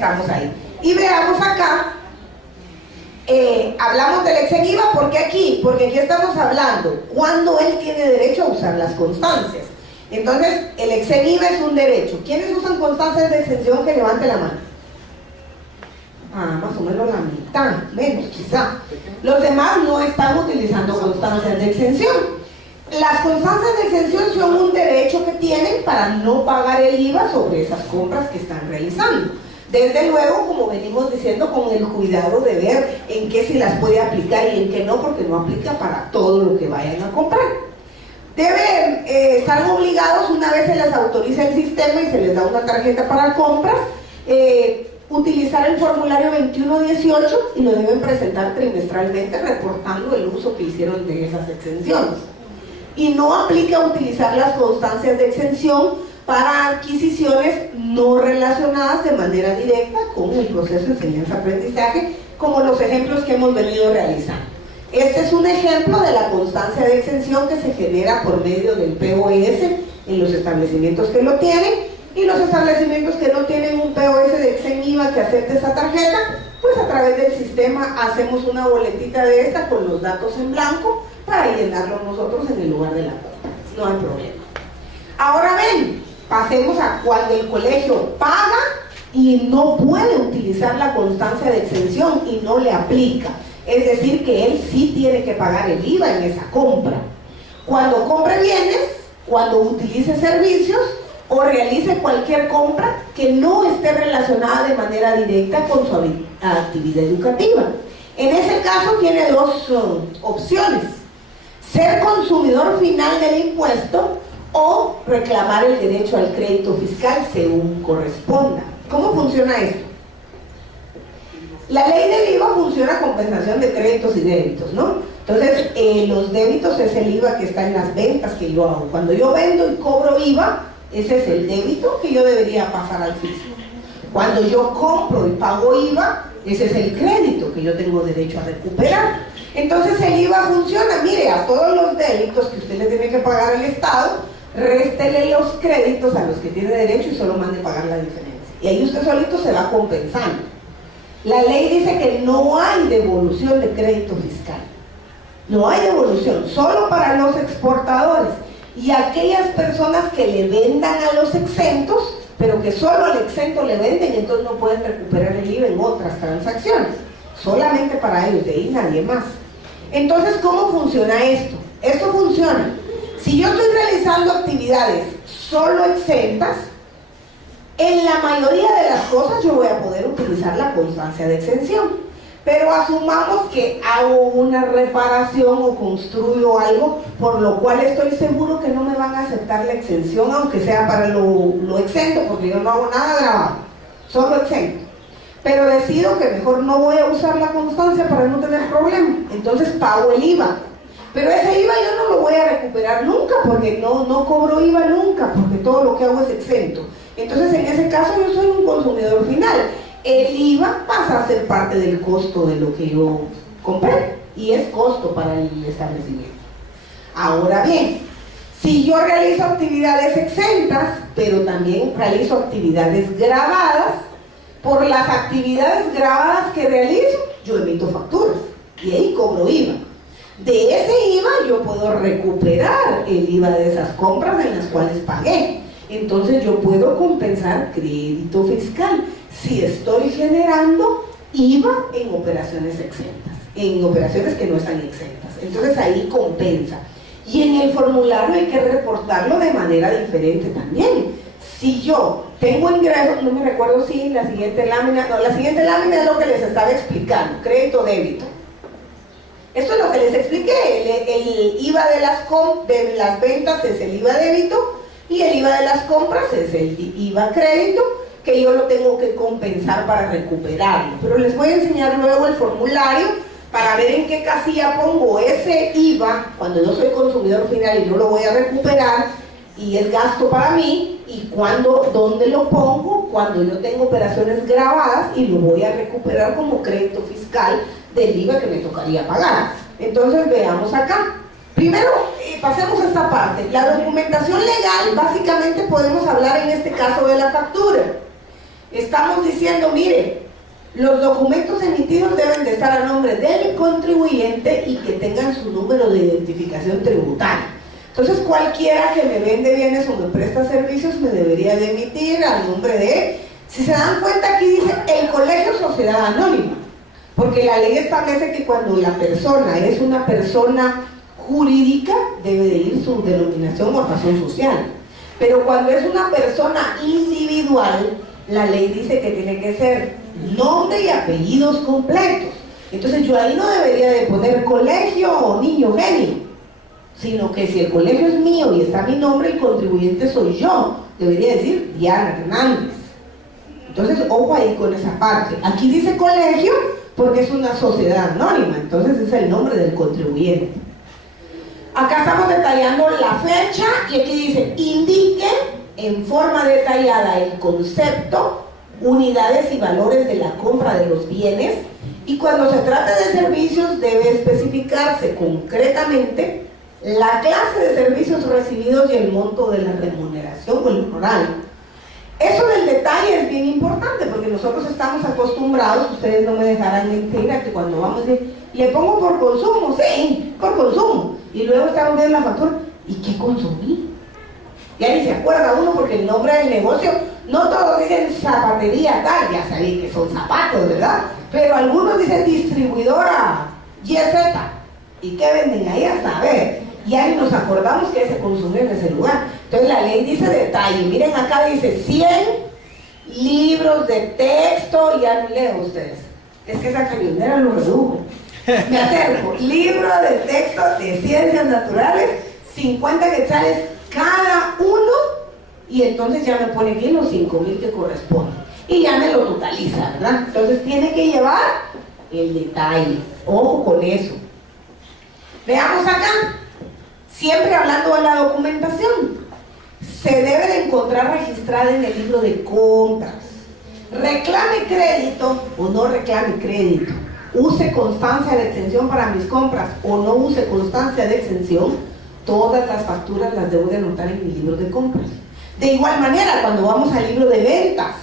estamos ahí. Y veamos acá, hablamos del exen IVA, ¿por qué aquí? Porque aquí estamos hablando cuando él tiene derecho a usar las constancias. Entonces, el exen IVA es un derecho. ¿Quiénes usan constancias de exención? Que levante la mano. Más o menos la mitad, menos quizá. Los demás no están utilizando constancias de exención. Las constancias de exención son un derecho que tienen para no pagar el IVA sobre esas compras que están realizando. Desde luego, como venimos diciendo, con el cuidado de ver en qué se las puede aplicar y en qué no, porque no aplica para todo lo que vayan a comprar. Deben estar obligados, una vez se les autoriza el sistema y se les da una tarjeta para compras, utilizar el formulario 2118 y lo deben presentar trimestralmente reportando el uso que hicieron de esas exenciones. Y no aplica utilizar las constancias de exención para adquisiciones no relacionadas de manera directa con el proceso de enseñanza-aprendizaje, como los ejemplos que hemos venido realizando. Este es un ejemplo de la constancia de exención que se genera por medio del POS en los establecimientos que lo tienen, y los establecimientos que no tienen un POS de exen IVA que acepte esa tarjeta, pues a través del sistema hacemos una boletita de esta con los datos en blanco para llenarlo nosotros en el lugar de la compra. No hay problema. Ahora ven, pasemos a cuando el colegio paga y no puede utilizar la constancia de exención y no le aplica. Es decir, que él sí tiene que pagar el IVA en esa compra. Cuando compre bienes, cuando utilice servicios o realice cualquier compra que no esté relacionada de manera directa con su actividad educativa. En ese caso tiene dos opciones: ser consumidor final del impuesto o reclamar el derecho al crédito fiscal según corresponda. ¿Cómo funciona esto? La ley del IVA funciona a compensación de créditos y débitos, ¿no? Entonces, los débitos es el IVA que está en las ventas que yo hago. Cuando yo vendo y cobro IVA, ese es el débito que yo debería pasar al fisco. Cuando yo compro y pago IVA, ese es el crédito que yo tengo derecho a recuperar. Entonces el IVA funciona, mire, a todos los débitos que usted le tiene que pagar al Estado, réstele los créditos a los que tiene derecho y solo mande pagar la diferencia. Y ahí usted solito se va compensando. La ley dice que no hay devolución de crédito fiscal. No hay devolución, solo para los exportadores y aquellas personas que le vendan a los exentos, pero que solo al exento le venden, entonces no pueden recuperar el IVA en otras transacciones. Solamente para ellos, de ahí nadie más. Entonces, ¿cómo funciona esto? Esto funciona. Si yo estoy realizando actividades solo exentas, en la mayoría de las cosas yo voy a poder utilizar la constancia de exención. Pero asumamos que hago una reparación o construyo algo por lo cual estoy seguro que no me van a aceptar la exención, aunque sea para lo exento, porque yo no hago nada grabado, solo exento. Pero decido que mejor no voy a usar la constancia para no tener problema, entonces pago el IVA. Pero ese IVA yo no lo voy a recuperar nunca, porque no cobro IVA nunca, porque todo lo que hago es exento. Entonces en ese caso yo soy un consumidor final. El IVA pasa a ser parte del costo de lo que yo compré y es costo para el establecimiento. Ahora bien, si yo realizo actividades exentas, pero también realizo actividades grabadas, por las actividades grabadas que realizo, yo emito facturas y ahí cobro IVA. De ese IVA yo puedo recuperar el IVA de esas compras en las cuales pagué. Entonces yo puedo compensar crédito fiscal si estoy generando IVA en operaciones exentas, en operaciones que no están exentas. Entonces ahí compensa. Y en el formulario hay que reportarlo de manera diferente también. Si yo tengo ingresos, no me recuerdo si la siguiente lámina, no, la siguiente lámina es lo que les estaba explicando, crédito débito. Esto es lo que les expliqué, el IVA de las ventas es el IVA débito y el IVA de las compras es el IVA crédito, que yo lo tengo que compensar para recuperarlo. Pero les voy a enseñar luego el formulario para ver en qué casilla pongo ese IVA cuando yo soy consumidor final y no lo voy a recuperar y es gasto para mí, y dónde lo pongo cuando yo tengo operaciones grabadas y lo voy a recuperar como crédito fiscal del IVA que me tocaría pagar. Entonces veamos acá. Primero, pasemos a esta parte. La documentación legal, básicamente podemos hablar en este caso de la factura. Estamos diciendo, mire, Los documentos emitidos deben de estar a nombre del contribuyente y que tengan su número de identificación tributaria. Entonces cualquiera que me vende bienes o me presta servicios me debería de emitir al nombre de... Si se dan cuenta, aquí dice el colegio sociedad anónima, porque la ley establece que cuando la persona es una persona jurídica debe de ir su denominación o razón social, pero cuando es una persona individual la ley dice que tiene que ser nombre y apellidos completos. Entonces yo ahí no debería de poner colegio o niño genio, sino que si el colegio es mío y está mi nombre, el contribuyente soy yo, debería decir Diana Hernández. Entonces ojo ahí con esa parte. Aquí dice colegio porque es una sociedad anónima, entonces es el nombre del contribuyente. Acá estamos detallando la fecha y aquí dice indique en forma detallada el concepto, unidades y valores de la compra de los bienes, y cuando se trata de servicios debe especificarse concretamente la clase de servicios recibidos y el monto de la remuneración o el honorario. Eso del detalle es bien importante porque nosotros estamos acostumbrados, ustedes no me dejarán mentir, a que cuando vamos a decir, le pongo por consumo, sí, por consumo, y luego estamos viendo la factura, ¿y qué consumí? Ya ni se acuerda uno porque el nombre del negocio, no todos dicen zapatería tal, ya sabéis que son zapatos, ¿verdad? Pero algunos dicen distribuidora YZ, ¿y qué venden ahí? A saber, y ahí nos acordamos que se consume en ese lugar. Entonces la ley dice detalle, miren acá dice 100 libros de texto, ya no leo ustedes, es que esa cañonera lo redujo, me acerco, libro de texto de ciencias naturales, 50 quetzales cada uno, y entonces ya me pone bien los 5,000 que corresponden, y ya me lo totaliza, ¿verdad? Entonces tiene que llevar el detalle, ojo con eso. Veamos acá, siempre hablando de la documentación, se debe de encontrar registrada en el libro de compras. Reclame crédito o no reclame crédito, use constancia de exención para mis compras o no use constancia de exención, todas las facturas las debo de anotar en mi libro de compras. De igual manera, cuando vamos al libro de ventas,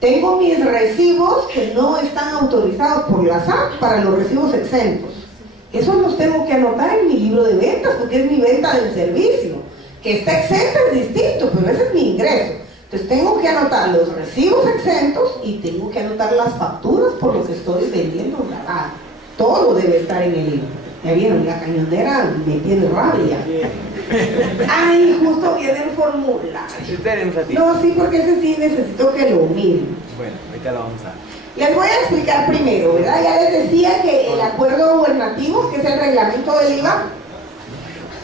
tengo mis recibos que no están autorizados por la SAT para los recibos exentos. Esos los tengo que anotar en mi libro de ventas porque es mi venta del servicio. Que está exento es distinto, pero ese es mi ingreso. Entonces tengo que anotar los recibos exentos y tengo que anotar las facturas por lo que estoy vendiendo grabado. Todo debe estar en el libro. Ya vieron, la cañonera me tiene rabia. Ay, justo viene el formulario. No, sí, porque ese sí necesito que lo miren. Bueno, ahorita lo vamos a... Les voy a explicar primero, ¿verdad? Ya les decía que el acuerdo gubernativo, que es el reglamento del IVA,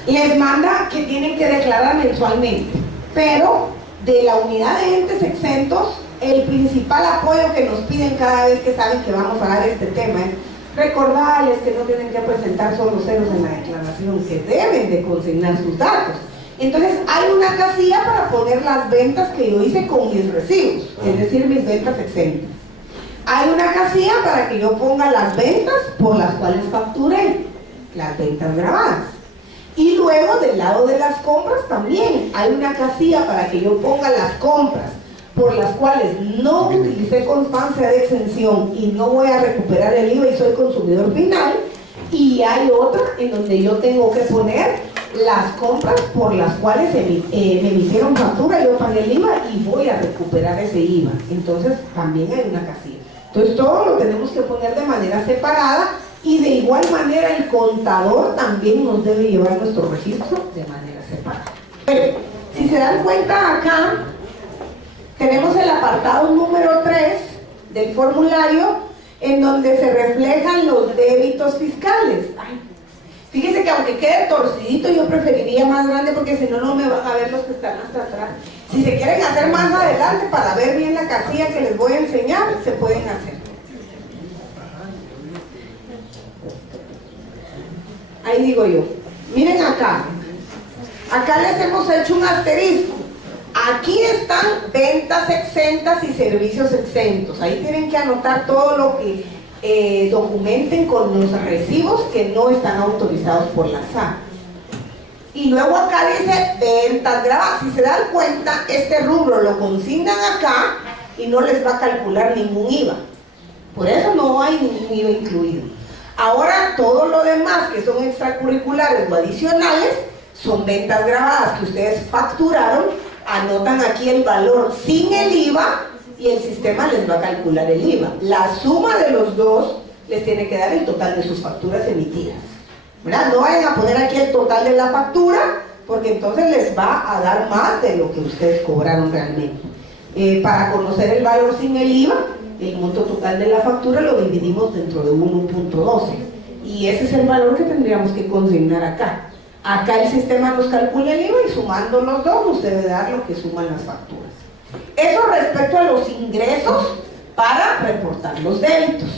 les manda que tienen que declarar mensualmente, pero de la unidad de entes exentos, el principal apoyo que nos piden cada vez que saben que vamos a dar este tema es recordarles que no tienen que presentar solo ceros en la declaración, que deben de consignar sus datos. Entonces hay una casilla para poner las ventas que yo hice con mis recibos, es decir, mis ventas exentas. Hay una casilla para que yo ponga las ventas por las cuales facturé, las ventas grabadas. Y luego del lado de las compras también hay una casilla para que yo ponga las compras por las cuales no utilicé constancia de exención y no voy a recuperar el IVA y soy consumidor final. Y hay otra en donde yo tengo que poner las compras por las cuales me emitieron factura, yo pagué el IVA y voy a recuperar ese IVA. Entonces también hay una casilla. Entonces todo lo tenemos que poner de manera separada. Y de igual manera el contador también nos debe llevar nuestro registro de manera separada. Pero, si se dan cuenta acá, tenemos el apartado número 3 del formulario en donde se reflejan los débitos fiscales. Ay, fíjense que aunque quede torcidito yo preferiría más grande porque si no, no me van a ver los que están hasta atrás. Si se quieren hacer más adelante para ver bien la casilla que les voy a enseñar, se pueden hacer. Ahí digo yo, miren acá les hemos hecho un asterisco. Aquí están ventas exentas y servicios exentos. Ahí tienen que anotar todo lo que documenten con los recibos que no están autorizados por la SAT. Y luego acá dice ventas grabadas. Si se dan cuenta, este rubro lo consignan acá y no les va a calcular ningún IVA. Por eso no hay ningún IVA incluido. Ahora, todo lo demás que son extracurriculares o adicionales son ventas grabadas que ustedes facturaron, anotan aquí el valor sin el IVA y el sistema les va a calcular el IVA. La suma de los dos les tiene que dar el total de sus facturas emitidas, ¿verdad? No vayan a poner aquí el total de la factura, porque entonces les va a dar más de lo que ustedes cobraron realmente. Para conocer el valor sin el IVA, el monto total de la factura lo dividimos dentro de 1.12 y ese es el valor que tendríamos que consignar acá. Acá el sistema nos calcula el IVA y sumando los dos nos debe dar lo que suman las facturas. Eso respecto a los ingresos para reportar los débitos.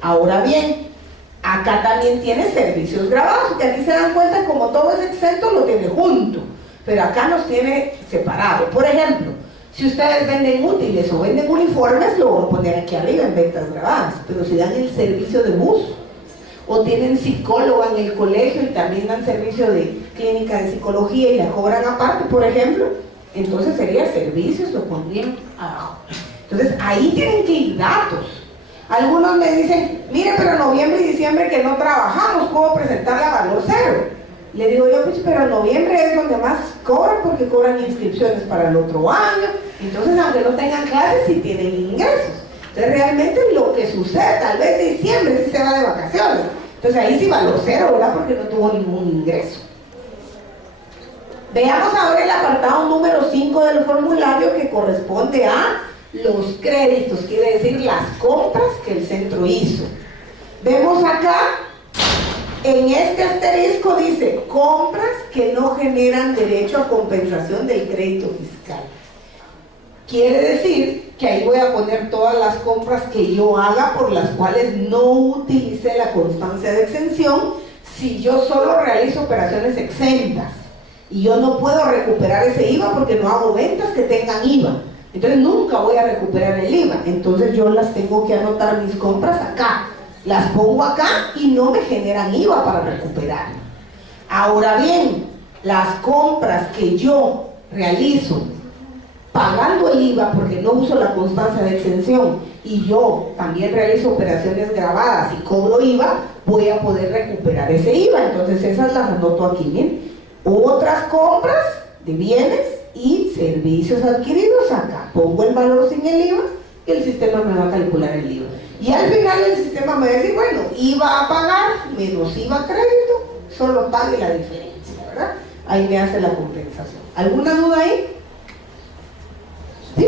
Ahora bien, acá también tiene servicios grabados, que aquí se dan cuenta como todo es exento lo tiene junto, pero acá nos tiene separado. Por ejemplo, si ustedes venden útiles o venden uniformes, lo voy a poner aquí arriba en ventas grabadas, pero si dan el servicio de bus o tienen psicóloga en el colegio y también dan servicio de clínica de psicología y la cobran aparte, por ejemplo, entonces sería servicios, lo pondrían abajo. Entonces ahí tienen que ir datos. Algunos me dicen, mire, pero noviembre y diciembre que no trabajamos, ¿puedo presentarla a valor cero? Le digo yo, pues, pero noviembre es donde más cobran porque cobran inscripciones para el otro año, entonces aunque no tengan clases sí tienen ingresos. Entonces realmente lo que sucede, tal vez diciembre sí se va de vacaciones, entonces ahí sí valor cero, ¿verdad? Porque no tuvo ningún ingreso. Veamos ahora el apartado número 5 del formulario, que corresponde a los créditos, quiere decir las compras que el centro hizo. Vemos acá, en este asterisco dice, compras que no generan derecho a compensación del crédito fiscal. Quiere decir que ahí voy a poner todas las compras que yo haga por las cuales no utilicé la constancia de exención, si yo solo realizo operaciones exentas. Y yo no puedo recuperar ese IVA porque no hago ventas que tengan IVA. Entonces nunca voy a recuperar el IVA. Entonces yo las tengo que anotar mis compras acá. Las pongo acá y no me generan IVA para recuperar. Ahora bien, las compras que yo realizo pagando el IVA porque no uso la constancia de exención y yo también realizo operaciones grabadas y cobro IVA, voy a poder recuperar ese IVA. Entonces esas las anoto aquí, bien. Otras compras de bienes y servicios adquiridos, acá pongo el valor sin el IVA y el sistema me va a calcular el IVA. Y al final el sistema me va a decir, bueno, IVA a pagar menos IVA a crédito, solo pague la diferencia, ¿verdad? Ahí me hace la compensación. ¿Alguna duda ahí? ¿Sí?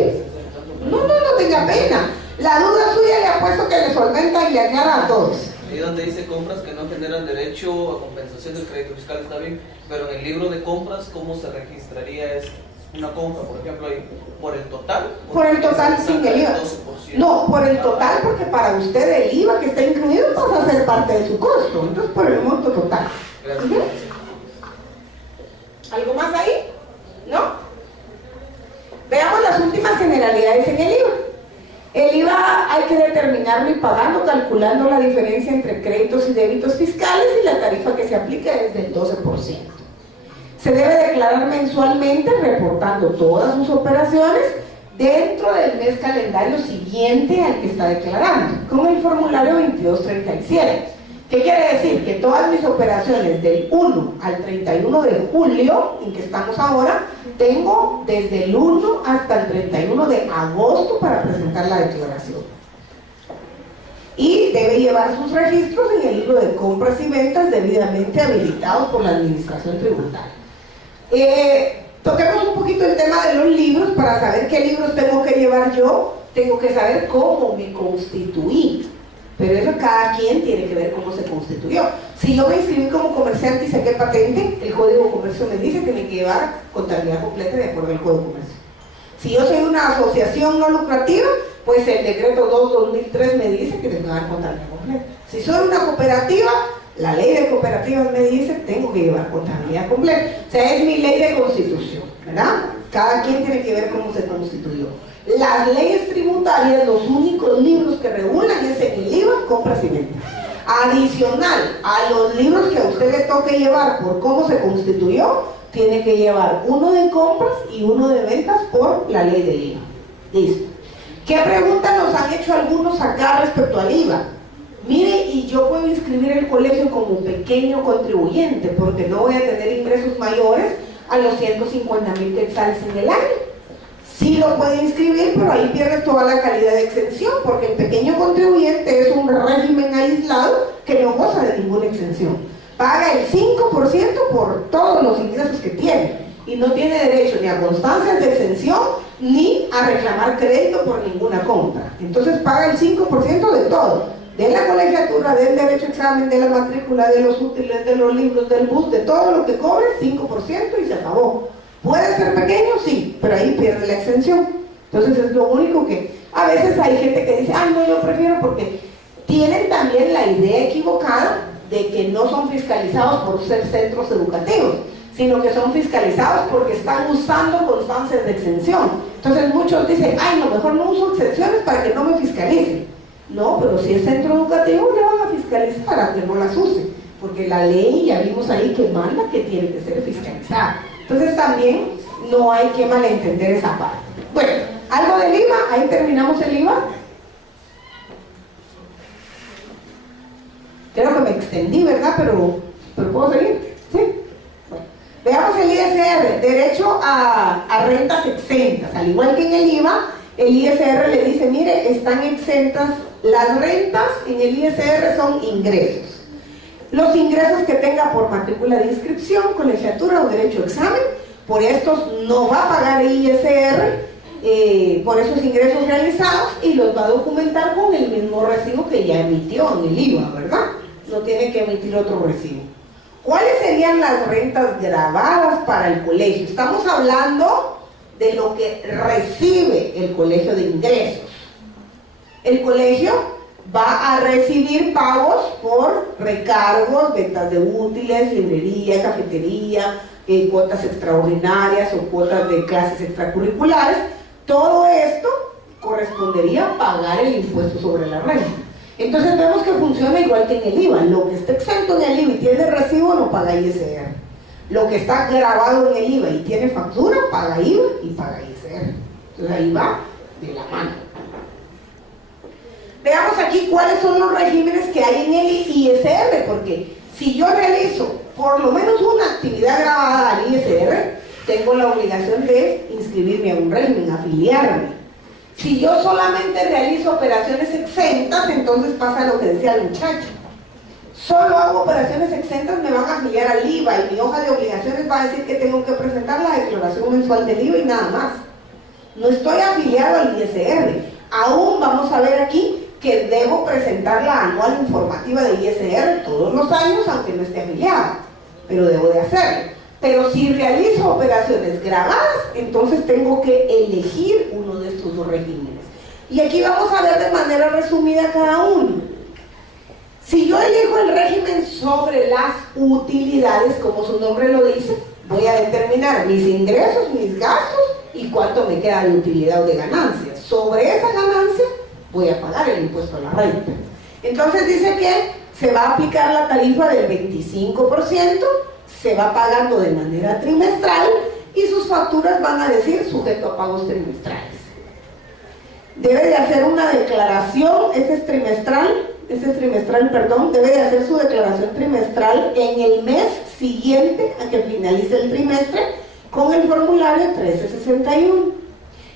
No tenga pena. La duda suya le apuesto que le solventa y le aclara a todos. Ahí donde dice compras que no generan derecho a compensación del crédito fiscal está bien, pero en el libro de compras, ¿cómo se registraría es una compra, por ejemplo, ahí, por el total? Por el total sin el IVA. 12%. No, por el total, porque para usted el IVA que está incluido pasa a ser parte de su costo, entonces por el monto total. Gracias. ¿Algo más ahí? ¿No? Veamos las últimas generalidades en el IVA. El IVA hay que determinarlo y pagarlo calculando la diferencia entre créditos y débitos fiscales, y la tarifa que se aplica es del 12%. Se debe declarar mensualmente reportando todas sus operaciones dentro del mes calendario siguiente al que está declarando, con el formulario 2237. ¿Qué quiere decir? Que todas mis operaciones del 1 al 31 de julio, en que estamos ahora, tengo desde el 1 hasta el 31 de agosto para presentar la declaración. Y debe llevar sus registros en el libro de compras y ventas debidamente habilitados por la administración tributaria. Toquemos un poquito el tema de los libros. Para saber qué libros tengo que llevar yo, tengo que saber cómo me constituí. Pero eso cada quien tiene que ver cómo se constituyó. Si yo me inscribí como comerciante y saqué patente, el Código de Comercio me dice que tiene que llevar contabilidad completa de acuerdo al Código de Comercio. Si yo soy una asociación no lucrativa, pues el decreto 2/2003 me dice que tengo que llevar contabilidad completa. Si soy una cooperativa, la ley de cooperativas me dice que tengo que llevar contabilidad completa. O sea, es mi ley de constitución, ¿verdad? Cada quien tiene que ver cómo se constituyó. Las leyes tributarias, los únicos libros que regulan es el IVA, compras y ventas. Adicional a los libros que a usted le toque llevar por cómo se constituyó, tiene que llevar uno de compras y uno de ventas por la ley del IVA. Listo. ¿Qué preguntas nos han hecho algunos acá respecto al IVA? Mire, y yo puedo inscribir el colegio como pequeño contribuyente porque no voy a tener ingresos mayores a los 150,000 quetzales en el año. Sí lo puede inscribir, pero ahí pierde toda la calidad de exención, porque el pequeño contribuyente es un régimen aislado que no goza de ninguna exención. Paga el 5% por todos los ingresos que tiene y no tiene derecho ni a constancias de exención ni a reclamar crédito por ninguna compra. Entonces paga el 5% de todo, de la colegiatura, del derecho a examen, de la matrícula, de los útiles, de los libros, del bus, de todo lo que cobre, 5% y se acabó. ¿Puede ser pequeño? Sí, pero ahí pierde la exención. Entonces es lo único que... A veces hay gente que dice, ay no, yo prefiero, porque tienen también la idea equivocada de que no son fiscalizados por ser centros educativos, sino que son fiscalizados porque están usando constancias de exención. Entonces muchos dicen, ay no, mejor no uso exenciones para que no me fiscalicen. No, pero si es centro educativo le van a fiscalizar a que no las use, porque la ley ya vimos ahí que manda que tiene que ser fiscalizada. Entonces también no hay que malentender esa parte. Bueno, algo del IVA, ahí terminamos el IVA. Creo que me extendí, ¿verdad? Pero ¿puedo seguir? ¿Sí? Bueno, veamos el ISR, derecho a rentas exentas. Al igual que en el IVA, el ISR le dice, mire, están exentas las rentas, en el ISR son ingresos. Los ingresos que tenga por matrícula de inscripción, colegiatura o derecho a examen, por estos no va a pagar el ISR por esos ingresos realizados y los va a documentar con el mismo recibo que ya emitió en el IVA, ¿verdad? No tiene que emitir otro recibo. ¿Cuáles serían las rentas grabadas para el colegio? Estamos hablando de lo que recibe el colegio de ingresos. El colegio va a recibir pagos por recargos, ventas de útiles, librería, cafetería, cuotas extraordinarias o cuotas de clases extracurriculares. Todo esto correspondería a pagar el impuesto sobre la renta. Entonces vemos que funciona igual que en el IVA. Lo que está exento en el IVA y tiene recibo no paga ISR. Lo que está grabado en el IVA y tiene factura paga IVA y paga ISR. Entonces ahí va de la mano. Veamos aquí cuáles son los regímenes que hay en el ISR, porque si yo realizo por lo menos una actividad grabada al ISR, tengo la obligación de inscribirme a un régimen, afiliarme. Si yo solamente realizo operaciones exentas, entonces pasa lo que decía el muchacho. Solo hago operaciones exentas, me van a afiliar al IVA y mi hoja de obligaciones va a decir que tengo que presentar la declaración mensual del IVA y nada más. No estoy afiliado al ISR. Aún vamos a ver aquí que debo presentar la anual informativa de ISR todos los años, aunque no esté afiliado, pero debo de hacerlo. Pero si realizo operaciones grabadas, entonces tengo que elegir uno de estos dos regímenes. Y aquí vamos a ver de manera resumida cada uno. Si yo elijo el régimen sobre las utilidades, como su nombre lo dice, voy a determinar mis ingresos, mis gastos y cuánto me queda de utilidad o de ganancia. Sobre esa ganancia voy a pagar el impuesto a la renta. Entonces dice que se va a aplicar la tarifa del 25%, se va pagando de manera trimestral y sus facturas van a decir sujeto a pagos trimestrales. Debe de hacer una declaración, debe de hacer su declaración trimestral en el mes siguiente a que finalice el trimestre con el formulario 1361.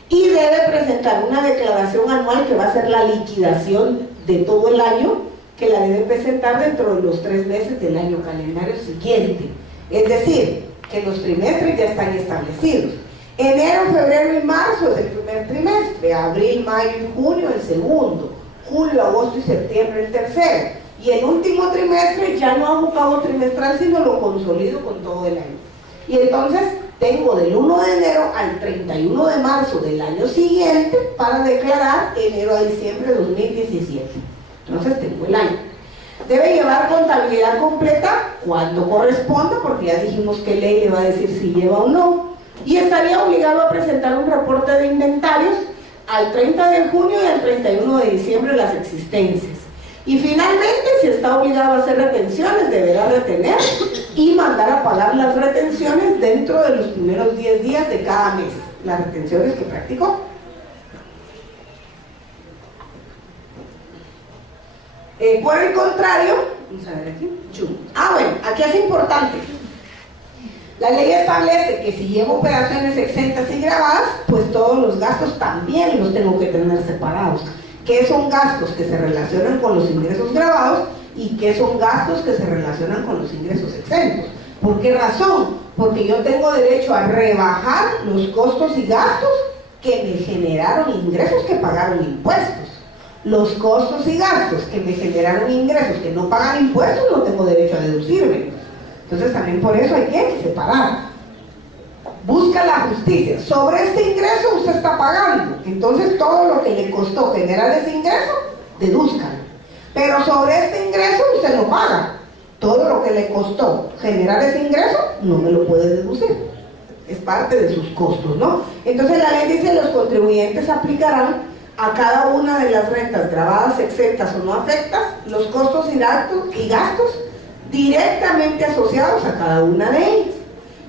Y debe presentar una declaración anual que va a ser la liquidación de todo el año, que la debe presentar dentro de los 3 meses del año calendario siguiente. Es decir, que los trimestres ya están establecidos. Enero, febrero y marzo es el primer trimestre, abril, mayo y junio el segundo, julio, agosto y septiembre el tercero. Y el último trimestre ya no hago pago trimestral, sino lo consolido con todo el año. Y entonces tengo del 1 de enero al 31 de marzo del año siguiente para declarar enero a diciembre de 2017. Entonces tengo el año. Debe llevar contabilidad completa cuando corresponda, porque ya dijimos que ley le va a decir si lleva o no. Y estaría obligado a presentar un reporte de inventarios al 30 de junio y al 31 de diciembre las existencias. Y finalmente, si está obligado a hacer retenciones, deberá retener y mandar a pagar las retenciones dentro de los primeros 10 días de cada mes, las retenciones que practicó. Por el contrario, vamos a ver aquí. Bueno, aquí es importante. La ley establece que si llevo operaciones exentas y grabadas, pues todos los gastos también los tengo que tener separados. ¿Qué son gastos que se relacionan con los ingresos grabados y qué son gastos que se relacionan con los ingresos exentos? ¿Por qué razón? Porque yo tengo derecho a rebajar los costos y gastos que me generaron ingresos que pagaron impuestos. Los costos y gastos que me generaron ingresos que no pagan impuestos no tengo derecho a deducirme. Entonces también por eso hay que separar. Busca la justicia. Sobre este ingreso usted está pagando. Entonces todo lo que le costó generar ese ingreso, dedúzcalo. Pero sobre este ingreso usted no paga. Todo lo que le costó generar ese ingreso, no me lo puede deducir. Es parte de sus costos, ¿no? Entonces la ley dice que los contribuyentes aplicarán a cada una de las rentas grabadas, exentas o no afectas, los costos y gastos directamente asociados a cada una de ellas.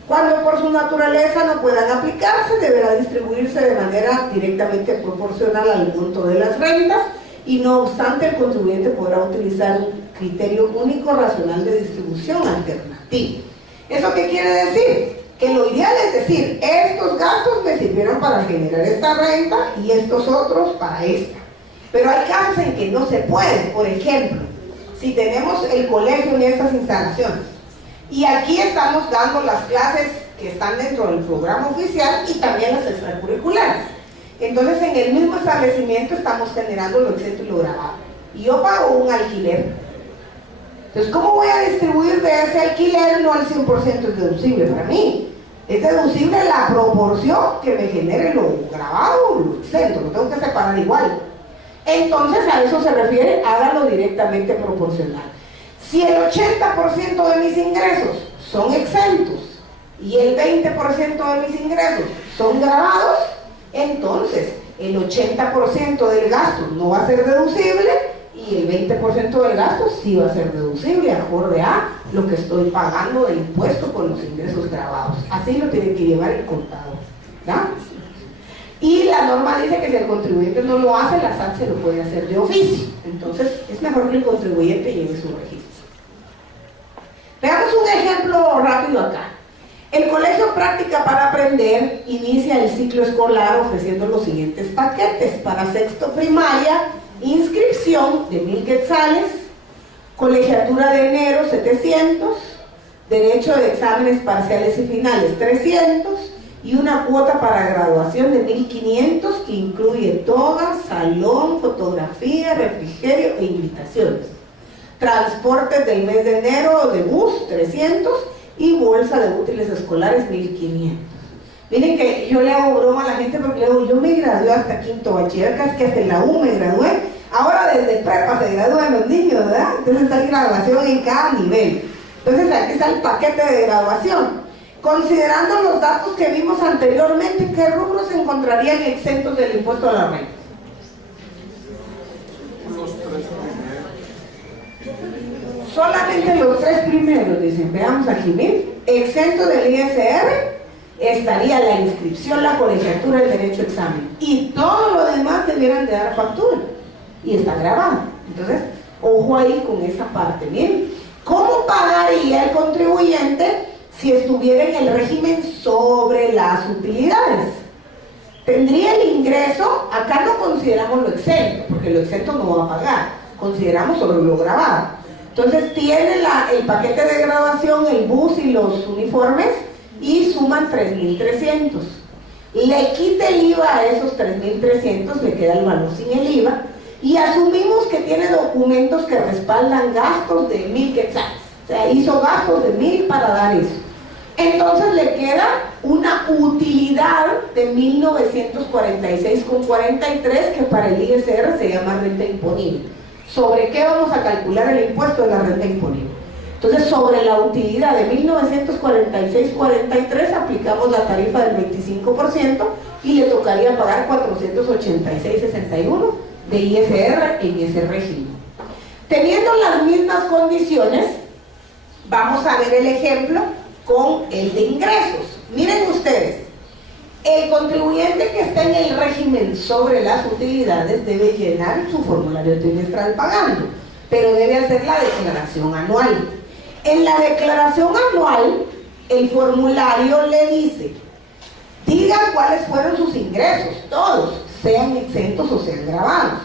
Cuando por su naturaleza no puedan aplicarse, deberá distribuirse de manera directamente proporcional al monto de las rentas y no obstante el contribuyente podrá utilizar un criterio único racional de distribución alternativo. ¿Eso qué quiere decir? Que lo ideal es decir, estos gastos me sirvieron para generar esta renta y estos otros para esta. Pero hay casos en que no se puede. Por ejemplo, si tenemos el colegio en estas instalaciones y aquí estamos dando las clases que están dentro del programa oficial y también las extracurriculares. Entonces en el mismo establecimiento estamos generando lo exento y lo grabado. Y yo pago un alquiler. Entonces, ¿cómo voy a distribuir de ese alquiler? No al 100% es deducible para mí. Es deducible la proporción que me genere lo grabado o lo exento. Lo tengo que separar igual. Entonces, a eso se refiere, hágalo directamente proporcional. Si el 80% de mis ingresos son exentos y el 20% de mis ingresos son grabados, entonces el 80% del gasto no va a ser deducible y el 20% del gasto sí va a ser deducible acorde a lo que estoy pagando de impuesto con los ingresos grabados. Así lo tiene que llevar el contador, ¿ya? Y la norma dice que si el contribuyente no lo hace, la SAT se lo puede hacer de oficio. Entonces es mejor que el contribuyente lleve su registro. Veamos un ejemplo rápido acá. El Colegio Práctica para Aprender inicia el ciclo escolar ofreciendo los siguientes paquetes. Para sexto primaria, inscripción de 1,000 quetzales, colegiatura de enero 700, derecho de exámenes parciales y finales 300 y una cuota para graduación de 1,500 que incluye toga, salón, fotografía, refrigerio e invitaciones. Transportes del mes de enero de bus 300 y bolsa de útiles escolares 1,500. Miren que yo le hago broma a la gente porque le digo, yo me gradué hasta quinto bachiller, casi que hasta en la U me gradué. Ahora desde prepa se gradúan los niños, ¿verdad? Entonces hay graduación en cada nivel. Entonces aquí está el paquete de graduación. Considerando los datos que vimos anteriormente, ¿qué rubros se encontrarían exentos del impuesto a la renta? Los 3 primeros. Solamente los 3 primeros, dicen. Veamos aquí, miren. Exento del ISR estaría la inscripción, la colegiatura, el derecho a examen. Y todo lo demás debieran de dar factura. Y está grabado. Entonces, ojo ahí con esa parte. Miren, ¿cómo pagaría el contribuyente si estuviera en el régimen sobre las utilidades? Tendría el ingreso, acá no consideramos lo exento, porque lo exento no va a pagar, consideramos solo lo grabado. Entonces tiene el paquete de graduación, el bus y los uniformes y suman 3,300. Le quita el IVA a esos 3,300, le queda el valor sin el IVA y asumimos que tiene documentos que respaldan gastos de 1,000 quetzales. O sea, hizo gastos de 1,000 para dar eso. Entonces le queda una utilidad de 1,946,43 que para el ISR se llama renta imponible. ¿Sobre qué vamos a calcular el impuesto de la renta imponible? Entonces sobre la utilidad de 1,946,43 aplicamos la tarifa del 25% y le tocaría pagar 486,61 de ISR en ese régimen. Teniendo las mismas condiciones, vamos a ver el ejemplo con el de ingresos. Miren ustedes, el contribuyente que está en el régimen sobre las utilidades debe llenar su formulario trimestral pagando. pero debe hacer la declaración anual. En la declaración anual, el formulario le dice, diga cuáles fueron sus ingresos, todos, sean exentos o sean gravados.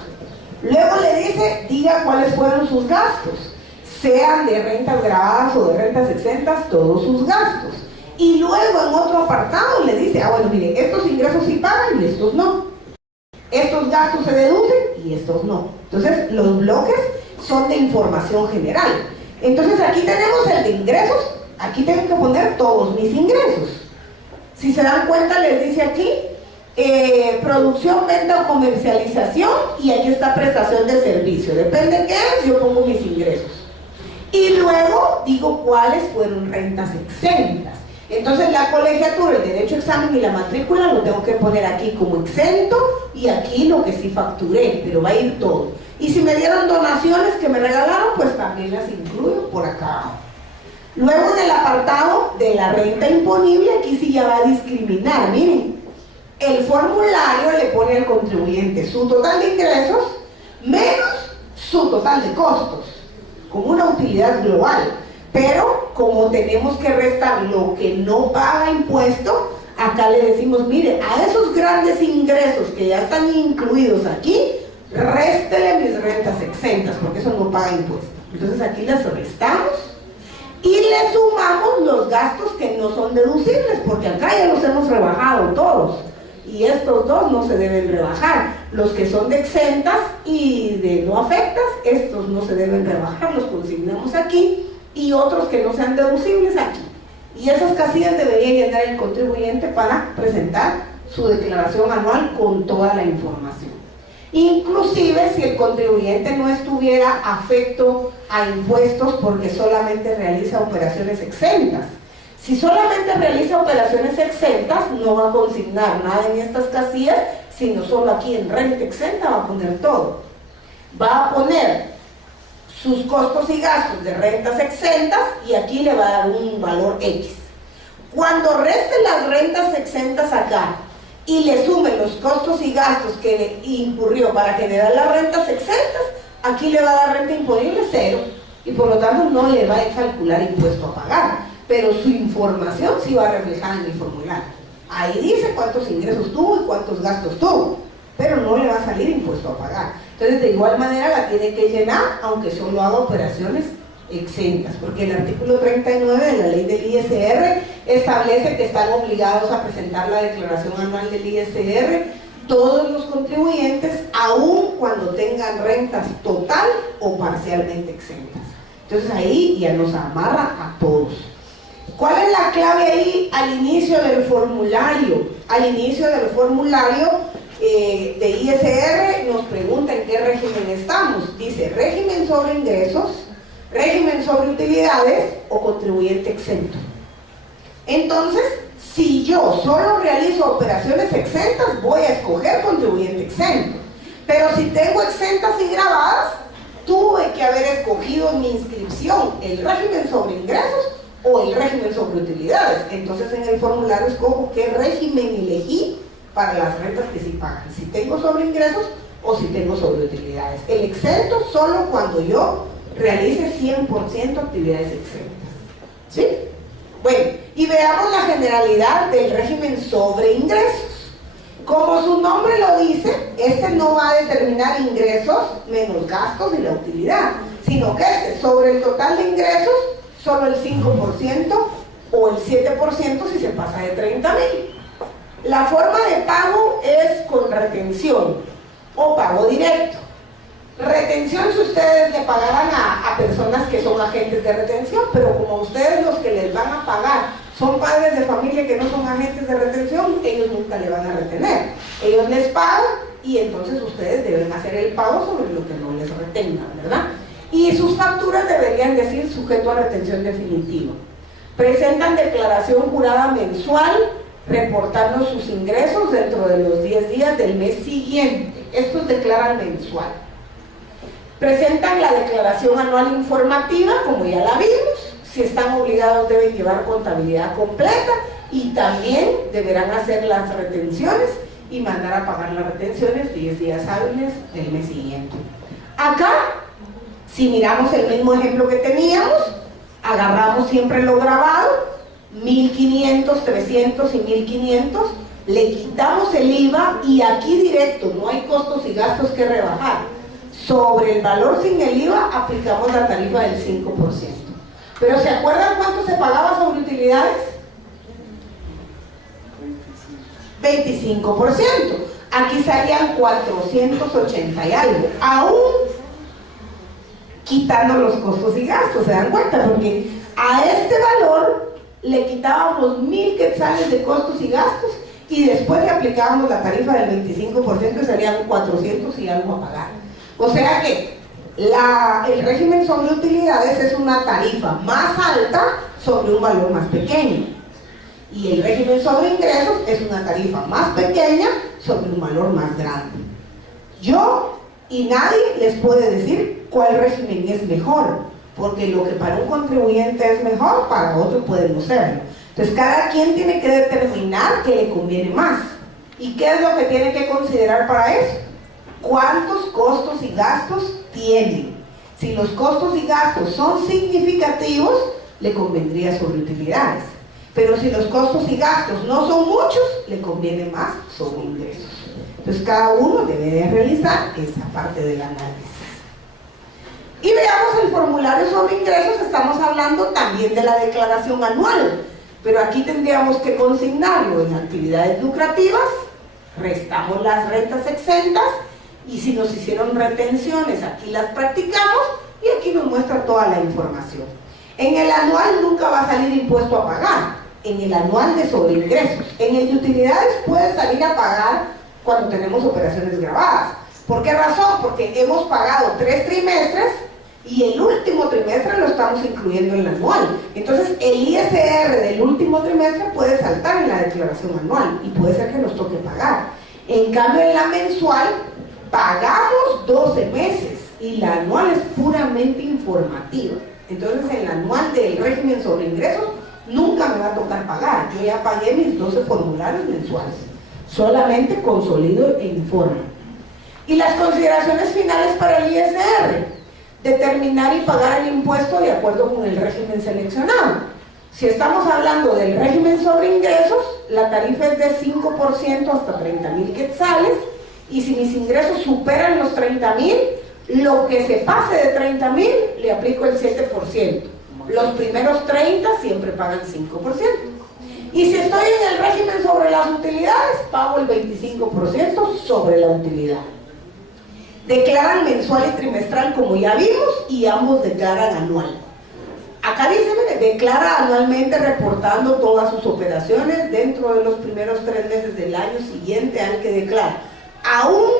Luego le dice, diga cuáles fueron sus gastos, sean de rentas gravadas o de rentas exentas, todos sus gastos. Y luego en otro apartado le dice, bueno, miren, estos ingresos sí pagan y estos no. Estos gastos se deducen y estos no. Entonces, los bloques son de información general. Entonces, aquí tenemos el de ingresos, aquí tengo que poner todos mis ingresos. Si se dan cuenta, les dice aquí, producción, venta o comercialización, y aquí está prestación de servicio. Depende qué es, yo pongo mis ingresos. Y luego digo cuáles fueron rentas exentas. Entonces la colegiatura, el derecho a examen y la matrícula lo tengo que poner aquí como exento y aquí lo que sí facturé, pero va a ir todo. Y si me dieron donaciones que me regalaron, pues también las incluyo por acá. Luego en el apartado de la renta imponible, aquí sí ya va a discriminar, miren. El formulario le pone al contribuyente su total de ingresos menos su total de costos, como una utilidad global. Pero como tenemos que restar lo que no paga impuesto, acá le decimos, mire, a esos grandes ingresos que ya están incluidos aquí, réstele mis rentas exentas, porque eso no paga impuesto. Entonces aquí las restamos y le sumamos los gastos que no son deducibles, porque acá ya los hemos rebajado todos. Y estos dos no se deben rebajar. Los que son de exentas y de no afectas, estos no se deben rebajar, los consignamos aquí. Y otros que no sean deducibles aquí. Y esas casillas debería llenar el contribuyente para presentar su declaración anual con toda la información. Inclusive si el contribuyente no estuviera afecto a impuestos porque solamente realiza operaciones exentas. Si solamente realiza operaciones exentas, no va a consignar nada en estas casillas, sino solo aquí en renta exenta va a poner todo. Va a poner sus costos y gastos de rentas exentas y aquí le va a dar un valor X. Cuando reste las rentas exentas acá y le sumen los costos y gastos que le incurrió para generar las rentas exentas, aquí le va a dar renta imponible 0 y por lo tanto no le va a calcular impuesto a pagar, pero su información sí va a reflejar en el formulario. Ahí dice cuántos ingresos tuvo y cuántos gastos tuvo, pero no le va a salir impuesto a pagar. Entonces, de igual manera la tiene que llenar, aunque solo haga operaciones exentas, porque el artículo 39 de la ley del ISR establece que están obligados a presentar la declaración anual del ISR todos los contribuyentes, aun cuando tengan rentas total o parcialmente exentas. Entonces ahí ya nos amarra a todos. ¿Cuál es la clave ahí al inicio del formulario? Al inicio del formulario de ISR nos pregunta en qué régimen estamos. Dice régimen sobre ingresos, régimen sobre utilidades o contribuyente exento. Entonces, si yo solo realizo operaciones exentas, voy a escoger contribuyente exento. Pero si tengo exentas y gravadas, tuve que haber escogido en mi inscripción el régimen sobre ingresos o el régimen sobre utilidades. Entonces en el formulario escojo qué régimen elegí para las rentas que sí pagan, si tengo sobre ingresos o si tengo sobre utilidades. El exento solo cuando yo realice 100% actividades exentas. ¿Sí? Bueno, y veamos la generalidad del régimen sobre ingresos. Como su nombre lo dice, este no va a determinar ingresos menos gastos y la utilidad, sino que sobre el total de ingresos, solo el 5% o el 7% si se pasa de 30,000. La forma de pago es con retención o pago directo. Retención si ustedes le pagaran a personas que son agentes de retención, pero como ustedes los que les van a pagar son padres de familia que no son agentes de retención, ellos nunca le van a retener. Ellos les pagan y entonces ustedes deben hacer el pago sobre lo que no les retengan, ¿verdad? Y sus facturas deberían decir sujeto a retención definitiva. Presentan declaración jurada mensual, reportando sus ingresos dentro de los 10 días del mes siguiente. Estos declaran mensual. Presentan la declaración anual informativa, como ya la vimos. Si están obligados deben llevar contabilidad completa y también deberán hacer las retenciones y mandar a pagar las retenciones 10 días hábiles del mes siguiente. Acá, Si miramos el mismo ejemplo que teníamos, agarramos siempre lo grabado, 1.500, 300 y 1.500, le quitamos el IVA y aquí directo, no hay costos y gastos que rebajar. Sobre el valor sin el IVA aplicamos la tarifa del 5%. Pero ¿se acuerdan cuánto se pagaba sobre utilidades? 25%. Aquí salían 480 y algo, aún quitando los costos y gastos, ¿se dan cuenta? Porque a este valor le quitábamos 1.000 quetzales de costos y gastos y después le aplicábamos la tarifa del 25% y salían 400 y algo a pagar. O sea que el régimen sobre utilidades es una tarifa más alta sobre un valor más pequeño. Y el régimen sobre ingresos es una tarifa más pequeña sobre un valor más grande. Yo y nadie les puede decir cuál régimen es mejor, porque lo que para un contribuyente es mejor, para otro puede no serlo. Entonces cada quien tiene que determinar qué le conviene más. ¿Y qué es lo que tiene que considerar para eso? ¿Cuántos costos y gastos tienen? Si los costos y gastos son significativos, le convendría sobre utilidades. Pero si los costos y gastos no son muchos, le conviene más sobre ingresos. Entonces cada uno debe de realizar esa parte del análisis. Y veamos el formulario sobre ingresos. Estamos hablando también de la declaración anual, pero aquí tendríamos que consignarlo en actividades lucrativas, restamos las rentas exentas y si nos hicieron retenciones aquí las practicamos y aquí nos muestra toda la información. En el anual nunca va a salir impuesto a pagar, en el anual de sobreingresos. En el de utilidades puede salir a pagar cuando tenemos operaciones grabadas. ¿Por qué razón? Porque hemos pagado 3 trimestres y el último trimestre lo estamos incluyendo en el anual. Entonces el ISR del último trimestre puede saltar en la declaración anual y puede ser que nos toque pagar. En cambio en la mensual pagamos 12 meses y la anual es puramente informativa. Entonces en la anual del régimen sobre ingresos nunca me va a tocar pagar. Yo ya pagué mis 12 formularios mensuales. Solamente consolido e informe. Y las consideraciones finales para el ISR: determinar y pagar el impuesto de acuerdo con el régimen seleccionado. Si estamos hablando del régimen sobre ingresos, la tarifa es de 5% hasta 30.000 quetzales, y si mis ingresos superan los 30.000, lo que se pase de 30.000 le aplico el 7%. Los primeros 30 siempre pagan 5%. Y si estoy en el régimen sobre las utilidades, pago el 25% sobre la utilidad. Declaran mensual y trimestral como ya vimos, y ambos declaran anual. Acá dice, mire, declara anualmente reportando todas sus operaciones dentro de los primeros 3 meses del año siguiente al que declara, aún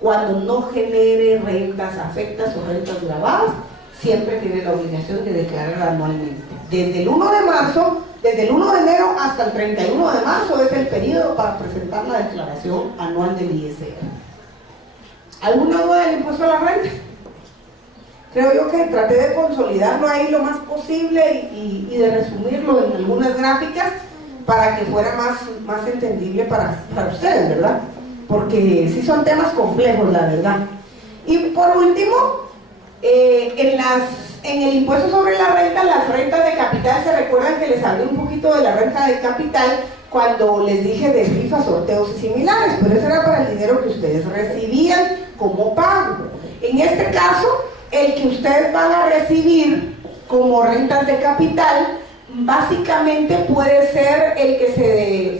cuando no genere rentas afectas o rentas grabadas, siempre tiene la obligación de declarar anualmente. Desde el 1 de marzo, desde el 1 de enero hasta el 31 de marzo es el periodo para presentar la declaración anual del ISR. ¿Alguna duda del impuesto a la renta? Creo yo que traté de consolidarlo ahí lo más posible y de resumirlo en algunas gráficas para que fuera más entendible para ustedes, ¿verdad? Porque sí son temas complejos, la verdad. Y por último, en el impuesto sobre la renta, las rentas de capital, se recuerdan que les hablé un poquito de la renta de capital cuando les dije de rifas, sorteos y similares, pero eso era para el dinero que ustedes recibían como pago. En este caso, el que ustedes van a recibir como rentas de capital básicamente puede ser el que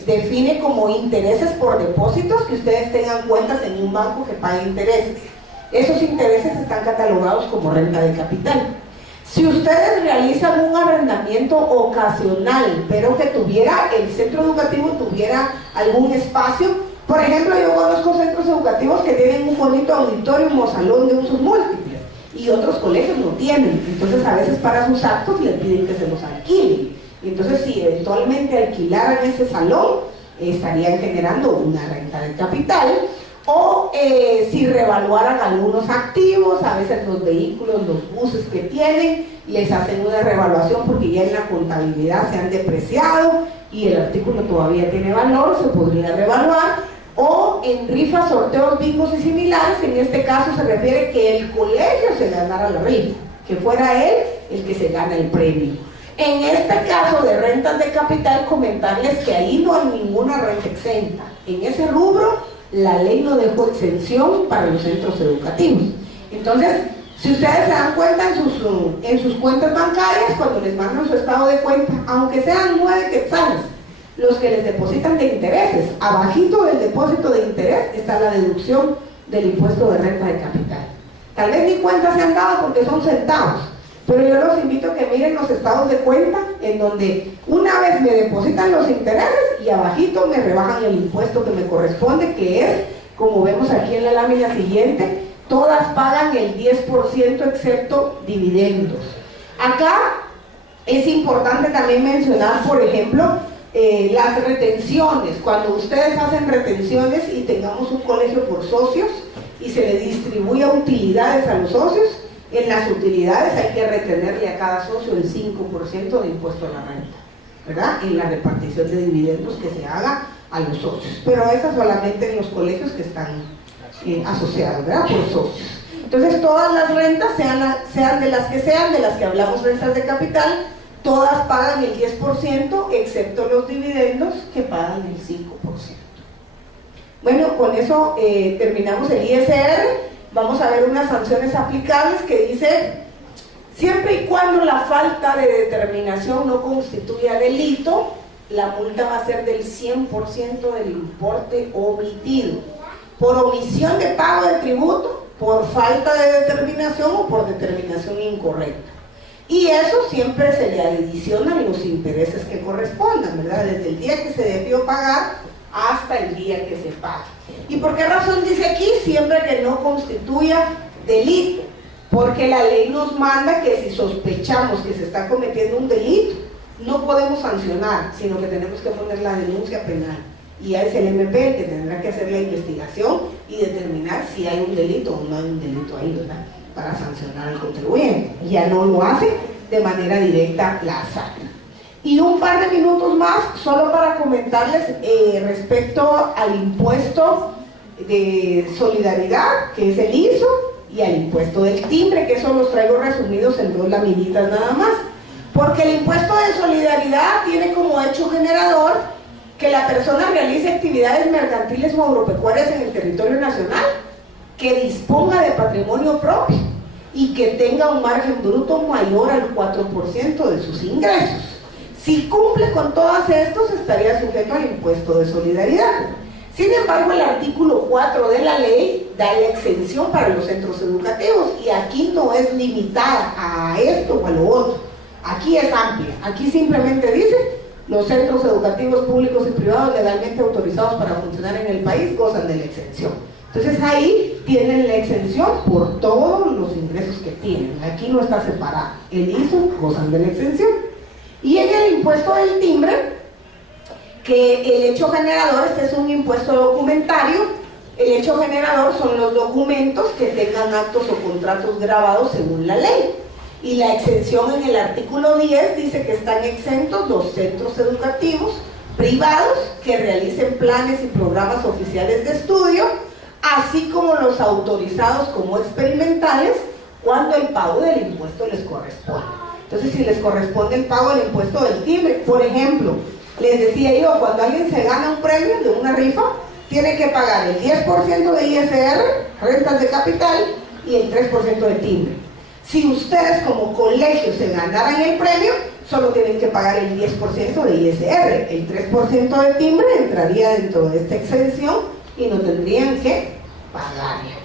se define como intereses por depósitos, que ustedes tengan cuentas en un banco que pague intereses. Esos intereses están catalogados como renta de capital. Si ustedes realizan un arrendamiento ocasional, pero que el centro educativo tuviera algún espacio, por ejemplo, yo conozco centros educativos que tienen un bonito auditorio o salón de usos múltiples y otros colegios no tienen, entonces a veces para sus actos les piden que se los alquilen. Y entonces si eventualmente alquilaran ese salón, estarían generando una renta de capital. O si revaluaran algunos activos, a veces los vehículos, los buses que tienen, les hacen una revaluación porque ya en la contabilidad se han depreciado y el artículo todavía tiene valor, se podría revaluar. O en rifas, sorteos, bingos y similares, en este caso se refiere que el colegio se ganara la rifa. que fuera él el que se gana el premio. En este caso de rentas de capital, comentarles que ahí no hay ninguna renta exenta. En ese rubro, la ley no dejó exención para los centros educativos. Entonces, si ustedes se dan cuenta en sus cuentas bancarias, cuando les mandan su estado de cuenta, aunque sean 9 quetzales, los que les depositan de intereses, abajito del depósito de interés está la deducción del impuesto de renta de capital. Tal vez ni cuenta se han dado porque son centavos, pero yo los invito a que miren los estados de cuenta en donde una vez me depositan los intereses y abajito me rebajan el impuesto que me corresponde, que es, como vemos aquí en la lámina siguiente, todas pagan el 10% excepto dividendos. Acá es importante también mencionar, por ejemplo, las retenciones. Cuando ustedes hacen retenciones y tengamos un colegio por socios y se le distribuya utilidades a los socios, en las utilidades hay que retenerle a cada socio el 5% de impuesto a la renta, ¿verdad? En la repartición de dividendos que se haga a los socios, pero esa solamente en los colegios que están asociados, ¿verdad? Por socios. Entonces todas las rentas, sean de las que hablamos, rentas de capital, todas pagan el 10%, excepto los dividendos que pagan el 5%. Bueno, con eso terminamos el ISR. Vamos a ver unas sanciones aplicables que dice: siempre y cuando la falta de determinación no constituya delito, la multa va a ser del 100% del importe omitido, por omisión de pago de tributo, por falta de determinación o por determinación incorrecta. Y eso siempre se le adicionan los intereses que correspondan, ¿verdad? Desde el día que se debió pagar hasta el día que se pague. ¿Y por qué razón dice aquí? Siempre que no constituya delito, porque la ley nos manda que si sospechamos que se está cometiendo un delito, no podemos sancionar, sino que tenemos que poner la denuncia penal. Y es el MP el que tendrá que hacer la investigación y determinar si hay un delito o no hay un delito ahí, ¿verdad?, para sancionar al contribuyente. Ya no lo hace de manera directa la SAT. Y un par de minutos más solo para comentarles respecto al impuesto de solidaridad, que es el ISO, y al impuesto del timbre, que eso los traigo resumidos en 2 laminitas nada más. Porque el impuesto de solidaridad tiene como hecho generador que la persona realice actividades mercantiles o agropecuarias en el territorio nacional, que disponga de patrimonio propio y que tenga un margen bruto mayor al 4% de sus ingresos. Si cumple con todos estos, estaría sujeto al impuesto de solidaridad. Sin embargo, el artículo 4 de la ley da la exención para los centros educativos, y aquí no es limitada a esto o a lo otro, aquí es amplia. Aquí simplemente dice: los centros educativos públicos y privados legalmente autorizados para funcionar en el país gozan de la exención. Entonces ahí tienen la exención por todos los ingresos que tienen. Aquí no está separado. El ISO gozan de la exención. Y en el impuesto del timbre, que el hecho generador, este es un impuesto documentario. El hecho generador son los documentos que tengan actos o contratos grabados según la ley. Y la exención en el artículo 10 dice que están exentos los centros educativos privados que realicen planes y programas oficiales de estudio, así como los autorizados como experimentales, cuando el pago del impuesto les corresponde. Entonces, si les corresponde el pago del impuesto del timbre, por ejemplo, les decía yo, cuando alguien se gana un premio de una rifa, tiene que pagar el 10% de ISR, rentas de capital, y el 3% de timbre. Si ustedes como colegio se ganaran el premio, solo tienen que pagar el 10% de ISR. El 3% de timbre entraría dentro de esta exención y no tendrían que pagar.